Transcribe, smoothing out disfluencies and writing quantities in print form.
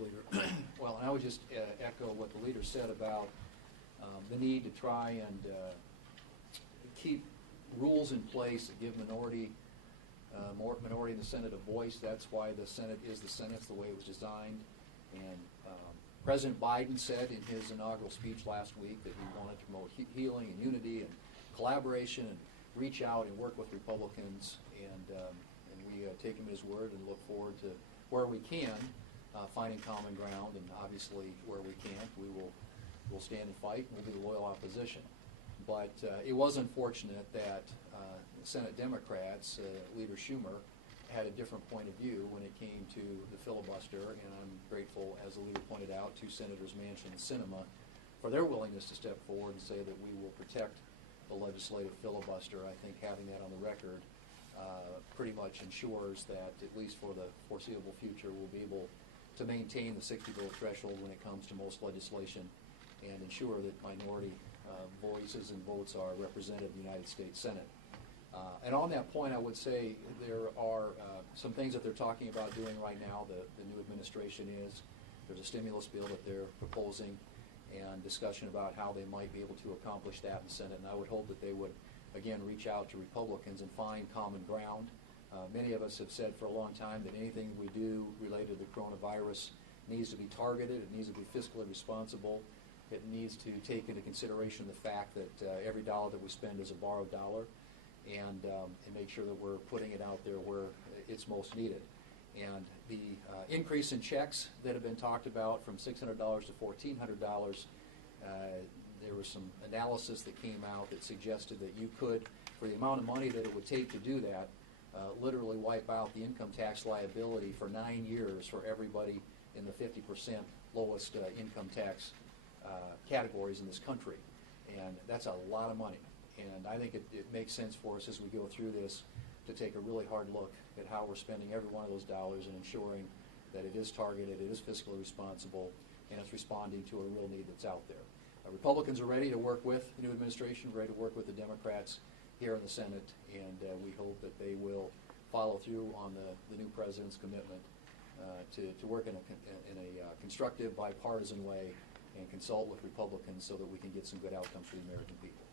Leader. Well, and I would just echo what the leader said about the need to try and keep rules in place that give minority in the Senate a voice. That's why the Senate is the Senate. It's the way it was designed. And President Biden said in his inaugural speech last week that he wanted to promote healing and unity and collaboration and reach out and work with Republicans. And we take him at his word and look forward to where we can finding common ground. And obviously, where we can't, we'll stand and fight, and we'll be the loyal opposition. But it was unfortunate that Senate Democrats, Leader Schumer, had a different point of view when it came to the filibuster, and I'm grateful, as the leader pointed out, to Senators Manchin and Sinema for their willingness to step forward and say that we will protect the legislative filibuster. I think having that on the record pretty much ensures that, at least for the foreseeable future, we'll be able to maintain the 60-vote threshold when it comes to most legislation and ensure that minority voices and votes are represented in the United States Senate. And on that point, I would say there are some things that they're talking about doing right now. The new administration there's a stimulus bill that they're proposing and discussion about how they might be able to accomplish that in the Senate. And I would hope that they would, again, reach out to Republicans and find common ground. Many of us have said for a long time that anything we do related to the coronavirus needs to be targeted. It needs to be fiscally responsible. It needs to take into consideration the fact that every dollar that we spend is a borrowed dollar, and make sure that we're putting it out there where it's most needed. And the increase in checks that have been talked about from $600 to $1,400, there was some analysis that came out that suggested that you could, for the amount of money that it would take to do that, literally wipe out the income tax liability for 9 years for everybody in the 50% lowest income tax categories in this country. And that's a lot of money. And I think it makes sense for us as we go through this to take a really hard look at how we're spending every one of those dollars and ensuring that it is targeted, it is fiscally responsible, and it's responding to a real need that's out there. Republicans are ready to work with the new administration, ready to work with the Democrats here in the Senate, and we hope that they will follow through on the new president's commitment to work in a constructive, bipartisan way and consult with Republicans so that we can get some good outcomes for the American people.